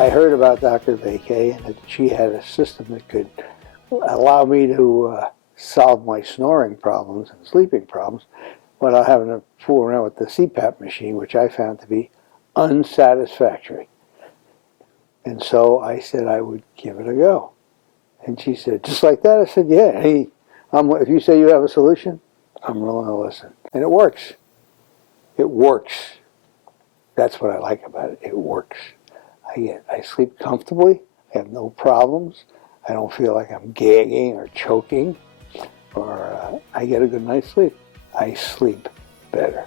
I heard about Dr. Vakay and that she had a system that could allow me to solve my snoring problems and sleeping problems without having to fool around with the CPAP machine, which I found to be unsatisfactory. And so I said I would give it a go. And she said, just like that? I said, yeah. Hey, if you say you have a solution, I'm willing to listen. And it works. It works. That's what I like about it. It works. I sleep comfortably. I have no problems. I don't feel like I'm gagging or choking. Or I get a good night's sleep. I sleep better.